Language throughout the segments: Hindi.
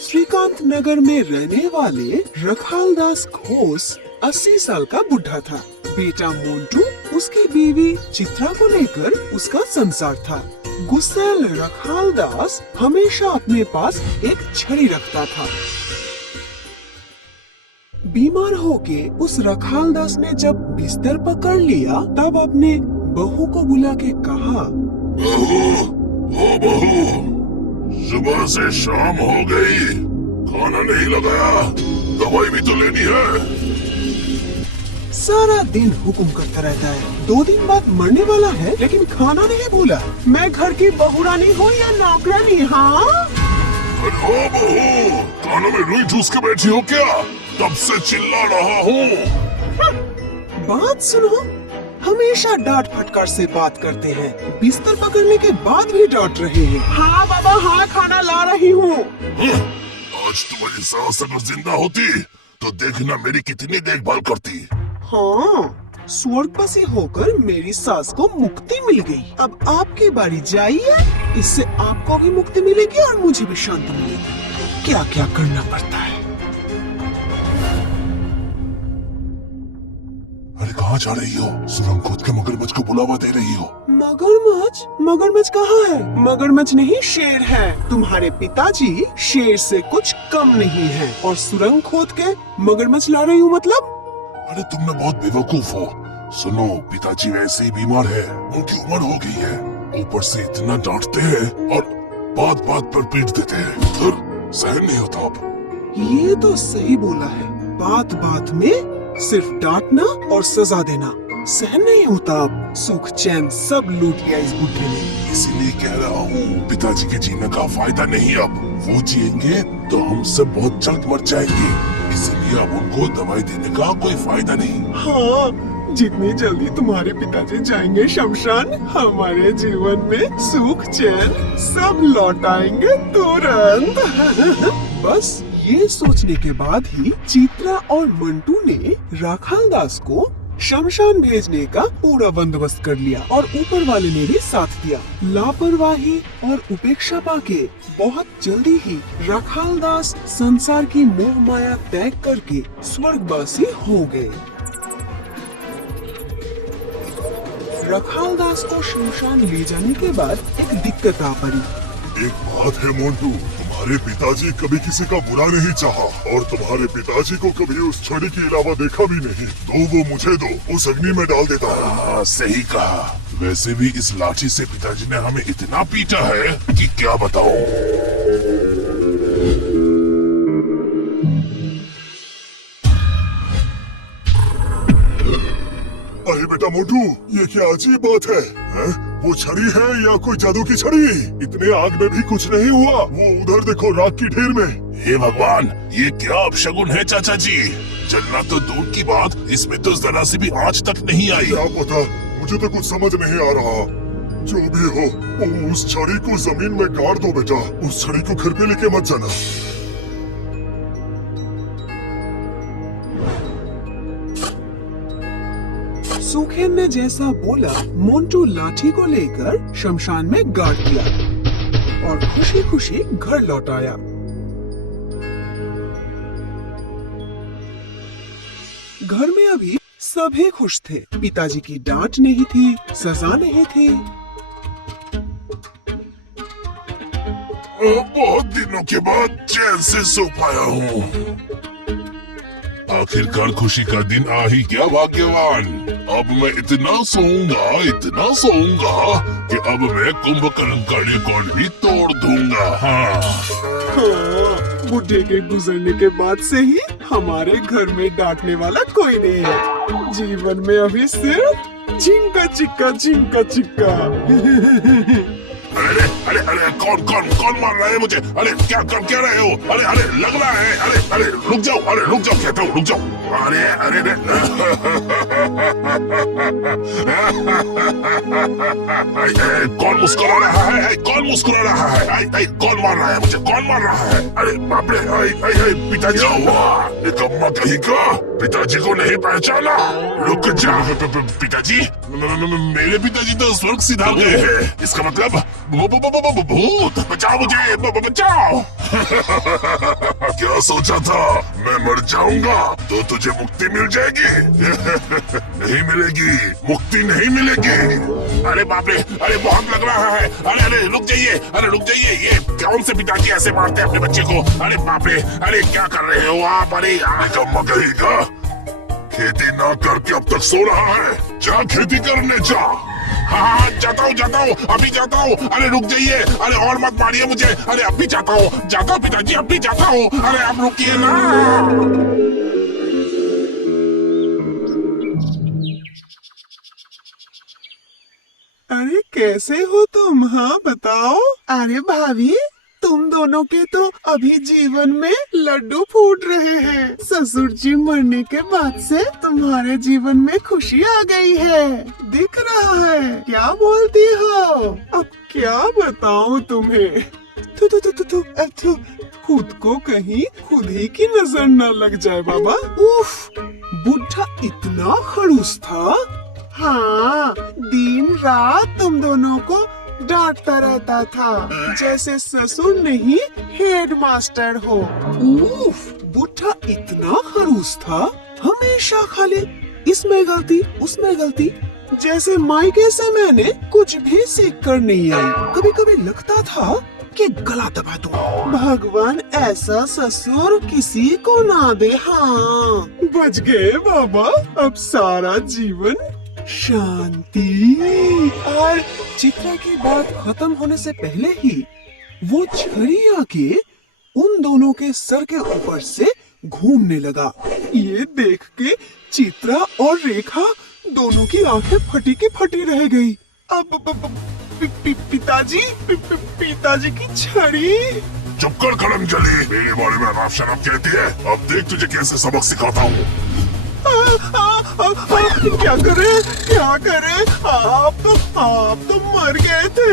श्रीकांत नगर में रहने वाले रखाल दास घोष 80 साल का बुढ़ा था। बेटा मोन्टू उसकी बीवी चित्रा को लेकर उसका संसार था। गुस्सैल रखाल दास हमेशा अपने पास एक छड़ी रखता था। बीमार होके उस रखाल दास ने जब बिस्तर पकड़ लिया तब अपने बहू को बुला के कहा, बहू, ओ बहू, सुबह से शाम हो गई, खाना नहीं लगाया, दवाई भी तो लेनी है। सारा दिन हुक्म करता रहता है, 2 दिन बाद मरने वाला है लेकिन खाना नहीं भूला। मैं घर की बहुरानी हूँ या नौकरानी? हाँ अरे ओ बहू, खाना में रुई ठूस के बैठी हो क्या? तब से चिल्ला रहा हूँ। बात सुनो, हमेशा डांट फटकार से बात करते हैं, बिस्तर पकड़ने के बाद भी डांट रहे हैं। हाँ बाबा, हाँ खाना ला रही हूँ। आज तुम्हारी सास अगर जिंदा होती तो देखना मेरी कितनी देखभाल करती। हाँ, स्वर्गवासी होकर मेरी सास को मुक्ति मिल गई। अब आपकी बारी, जाइए, इससे आपको भी मुक्ति मिलेगी और मुझे भी शांति मिलेगी। क्या क्या करना पड़ता है। अरे कहाँ जा रही हो? सुरंग खोद के मगरमच्छ को बुलावा दे रही हो? मगरमच्छ? मगरमच्छ कहाँ है? मगरमच्छ नहीं, शेर है। तुम्हारे पिताजी शेर से कुछ कम नहीं है और सुरंग खोद के मगरमच्छ ला रही हूँ मतलब? अरे तुम ना बहुत बेवकूफ हो। सुनो, पिताजी वैसे ही बीमार है, उनकी उम्र हो गई है, ऊपर से इतना डांटते हैं और बात बात पर पीट देते हैं, फिर सहन नहीं होता अब। ये तो सही बोला है, बात बात में सिर्फ डांटना और सजा देना सहन नहीं होता। अब सुख चैन सब लूट लिया इस बुढ़े ने। इसीलिए कह रहा हूँ, पिताजी के जीने का फायदा नहीं। अब वो जिएंगे तो हमसे बहुत जल्द मर जाएंगे, इसीलिए अब उनको दवाई देने का कोई फायदा नहीं। हाँ, जितनी जल्दी तुम्हारे पिताजी जाएंगे शमशान, हमारे जीवन में सुख चैन सब लौट आएंगे तुरंत। बस ये सोचने के बाद ही चित्रा और मंटू ने राखाल दास को शमशान भेजने का पूरा बंदोबस्त कर लिया और ऊपर वाले ने भी साथ दिया। लापरवाही और उपेक्षा पाके बहुत जल्दी ही राखाल दास संसार की मोह माया त्याग करके स्वर्गवासी हो गए। राखाल दास को शमशान ले जाने के बाद एक दिक्कत आ पड़ी। एक बात है मोन्टू, तुम्हारे पिताजी कभी किसी का बुरा नहीं चाहा और तुम्हारे पिताजी को कभी उस छड़ी के अलावा देखा भी नहीं। तो वो मुझे दो, उस अग्नि में डाल देता। सही कहा। वैसे भी इस लाठी से पिताजी ने हमें इतना पीटा है कि क्या बताऊं। अरे बेटा मोटू, ये क्या अजीब बात है? वो छड़ी है या कोई जादू की छड़ी? इतने आग में भी कुछ नहीं हुआ। वो उधर देखो, राख की ढेर में। हे भगवान, ये क्या अपशगुन है चाचा जी? जलना तो दूर की बात, इसमें तो जरा सी भी आंच तक नहीं आई। क्या पता, मुझे तो कुछ समझ नहीं आ रहा। जो भी हो, उस छड़ी को जमीन में गाड़ दो बेटा। उस छड़ी को घर पे लेके मत जाना। सुखेन ने जैसा बोला, मोन्टू लाठी को लेकर शमशान में गाड़ दिया और खुशी खुशी घर लौट आया। घर में अभी सभी खुश थे। पिताजी की डांट नहीं थी, सजा नहीं थी। बहुत दिनों के बाद चैन से सो पाया हूँ। आखिरकार खुशी का दिन आ ही गया भाग्यवान। अब मैं इतना सोऊंगा कि अब मैं कुंभकर्ण का रिकॉर्ड भी तोड़ दूंगा। हाँ, बुढ़े के गुजरने के बाद से ही हमारे घर में डांटने वाला कोई नहीं है। जीवन में अभी सिर्फ चिंका चिक्का। अरे कौन मार रहा है मुझे? अरे क्या कर रहे हो? अरे लग रहा है। अरे रुक जाओ कहता हूँ, रुक जाओ। अरे कौन मुस्कुरा रहा है? कौन मार रहा है मुझे? कौन मार रहा है? अरे बाप रे, पिताजी निकम्मा कहीं का, पिताजी को नहीं पहचाना। रुक जा। पिताजी? मेरे पिताजी तो स्वर्ग सिधार गए हैं। इसका मतलब वो भूत बचाओ मुझे, बचाओ। क्या सोचा था मैं मर जाऊंगा तो तुझे मुक्ति मिल जाएगी? नहीं मिलेगी, मुक्ति नहीं मिलेगी। अरे बाप रे, अरे बहुत लग रहा है। अरे अरे रुक जाइए, अरे रुक जाइए, ये कौन से पिताजी ऐसे मारते हैं अपने बच्चे को? अरे बाप रे, अरे क्या कर रहे हो आप? अरे मगही का खेती ना करके अब तक सो रहा है, जा खेती करने जा। हाँ जाता हूँ अभी जाता हूँ। अरे रुक जाइए, अरे और मत मारिए मुझे। अरे अभी जाता हूँ पिताजी, अभी जाता हूँ। अरे आप रुकिए ना। अरे कैसे हो तुम? हाँ बताओ। अरे भाभी, तुम दोनों के तो अभी जीवन में लड्डू फूट रहे हैं। ससुर जी मरने के बाद से तुम्हारे जीवन में खुशी आ गई है, दिख रहा है। क्या बोलती हो? अब क्या बताऊं तुम्हें? खुद को कहीं खुद ही की नजर न लग जाए बाबा। उफ, बुढ़ा इतना खड़ूस था। हाँ, दिन रात तुम दोनों को डांटता रहता था, जैसे ससुर नहीं हेड मास्टर हो। उफ, बुढ़ा इतना खड़ूस था, हमेशा खाली इसमें गलती उसमें गलती, जैसे मायके से मैंने कुछ भी सीख कर नहीं आई। कभी कभी लगता था कि गला दबा दूं। भगवान ऐसा ससुर किसी को ना दे। हाँ, बच गए बाबा। अब सारा जीवन शांति। और चित्रा की बात खत्म होने से पहले ही वो छड़ी आके उन दोनों के सर के ऊपर से घूमने लगा। ये देख के चित्रा और रेखा दोनों की आंखें फटी की फटी रह गई। अब पिताजी की छड़ी। चुप कर कलमजली, मेरे बारे में अनाप शनाप कहती है। अब देख तुझे कैसे सबक सिखाता हूँ। क्या करे? आप तो मर गए थे।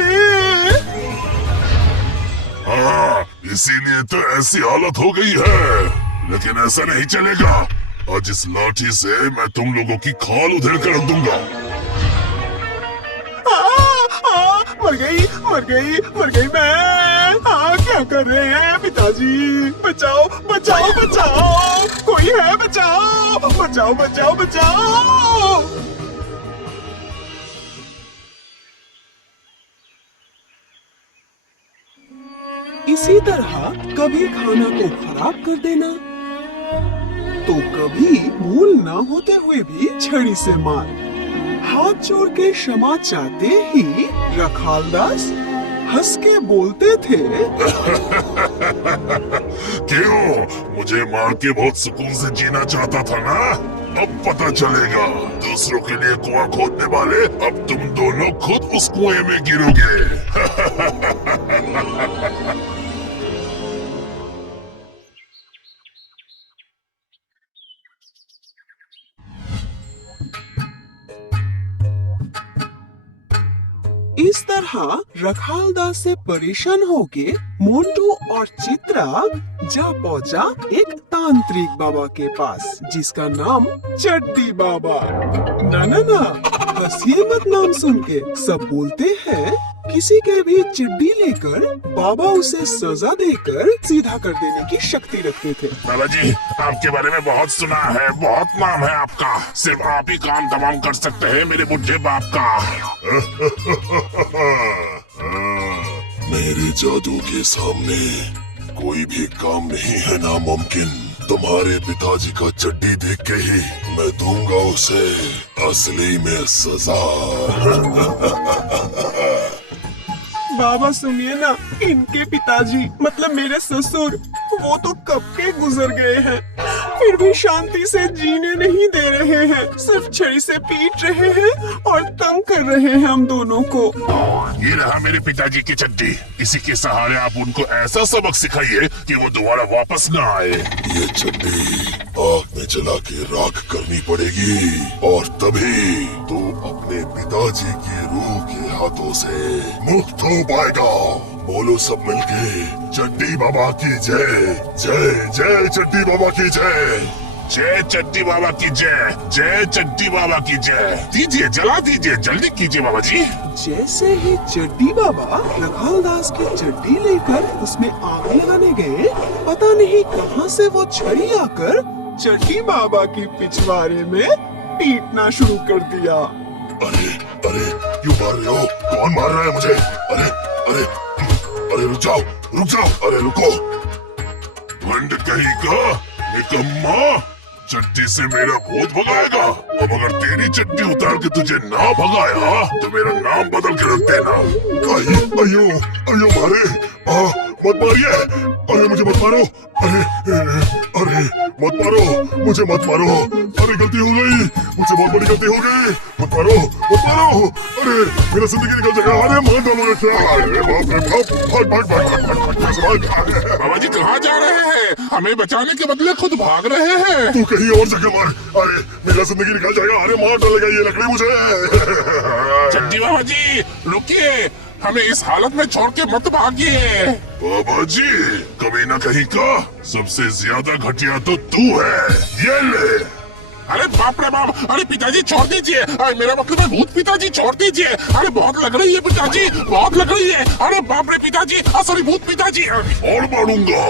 हाँ, इसीलिए तो ऐसी हालत हो गई है। लेकिन ऐसा नहीं चलेगा। आज इस लाठी से मैं तुम लोगों की खाल उधेड़ कर रख दूंगा। मर गई मैं। क्या कर रहे हैं पिताजी? बचाओ। कोई है? बचाओ। इसी तरह कभी खाना को खराब कर देना, तो कभी भूल ना होते हुए भी छड़ी से मार। हाथ जोड़ के क्षमा चाहते ही रखालदास हंस के बोलते थे, क्यों? मुझे मार के बहुत सुकून से जीना चाहता था ना? अब पता चलेगा। दूसरों के लिए कुआं खोदने वाले, अब तुम दोनों खुद उस कुएं में गिरोगे। इस तरह रखालदास से परेशान होके मोंटू और चित्रा जा पहुंचा एक तांत्रिक बाबा के पास, जिसका नाम चड्डी बाबा। ना, हंसिए मत नाम सुन के। सब बोलते हैं किसी के भी चिड्डी लेकर बाबा उसे सजा देकर सीधा कर देने की शक्ति रखते थे। बाबा जी, आपके बारे में बहुत सुना है, बहुत नाम है आपका। सिर्फ आप ही काम तमाम कर सकते हैं मेरे बुढ़े बाप का। मेरे जादू के सामने कोई भी काम नहीं है नामुमकिन। तुम्हारे पिताजी का चड्डी देख के ही मैं दूंगा उसे असली में सजा। बाबा सुनिए ना, इनके पिताजी मतलब मेरे ससुर, वो तो कब के गुजर गए हैं, फिर भी शांति से जीने नहीं दे रहे हैं। सिर्फ छड़ी से पीट रहे हैं और तंग कर रहे हैं हम दोनों को। ये रहा मेरे पिताजी की चड्डी। इसी के सहारे आप उनको ऐसा सबक सिखाइए कि वो दोबारा वापस न आए। ये चड्डी आग में जला के राख करनी पड़ेगी, और तभी तो अपने पिताजी की रूह के हाथों से मुक्त हो पाएगा। बोलो सब मिलके, चड्डी बाबा की जय। जय जय चड्डी बाबा की जय। जय चट्टी बाबा की जय, जय चट्टी बाबा की जय। दीजिए, जला दीजिए, जल्दी कीजिए बाबा जी। जैसे ही चड्डी बाबा रघाल दास की चड्डी लेकर उसमें आग लगाने गए, पता नहीं कहां से वो छड़ी आकर चड्डी बाबा की पिछवाड़े में पीटना शुरू कर दिया। अरे अरे क्यों मार रहे हो? कौन मार रहा है मुझे? अरे अरे अरे रुक जाओ, रुक जाओ, अरे रुको। मंड कहीं का निकम्मा, चट्टी से मेरा भूत भगाएगा। अब अगर तेरी चट्टी उतार के तुझे ना भगाया तो मेरा नाम बदल के रख देना। अयो अयो मारे, मत मारिए, अरे मुझे मत मारो, अरे मत मारो, मुझे मत मारो, अरे गलती हो गई, मुझसे बहुत बड़ी गलती हो गई, मत मारो, मत मारो, अरे मेरा जिंदगी निकल जाएगा, अरे मार डालोगे क्या? अरे बाप रे बाप, भाग भाग भाग भाग। बाबा जी कहाँ जा रहे हैं? हमें बचाने के बदले खुद भाग रहे हैं। तू कहीं और जगह मार, अरे मेरा जिंदगी निकल जाएगा, अरे मार डालेगा ये लकड़ी मुझे। चट्टी बाबा जी रुकिए, हमें इस हालत में छोड़ के मत भागिए। बाबा जी कभी ना कहीं का सबसे ज्यादा घटिया तो तू है, ये ले। अरे बाप रे बाप, अरे पिताजी छोड़ दीजिए, अरे मेरा मतलब है भूत पिताजी छोड़ दीजिए। अरे बहुत लग रही है पिताजी, बहुत लग रही है। अरे बाप रे पिताजी, सॉरी भूत पिताजी। और मारूंगा,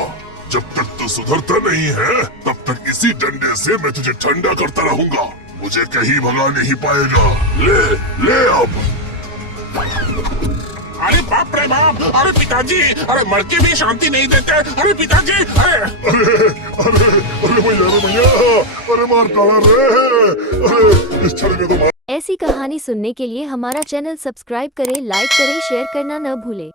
जब तक तू सुधरता नहीं है तब तक इसी डंडे से मैं तुझे ठंडा करता रहूंगा, मुझे कहीं भगा नहीं पाएगा। ले ले अब। अरे बाप रे बाप, अरे पिताजी, अरे मर के भी शांति नहीं देते। अरे पिताजी, अरे अरे अरे अरे भैया, अरे मार डाला रे, अरे इस छड़ी में तो मार। ऐसी कहानी सुनने के लिए हमारा चैनल सब्सक्राइब करें, लाइक करें, शेयर करना न भूलें।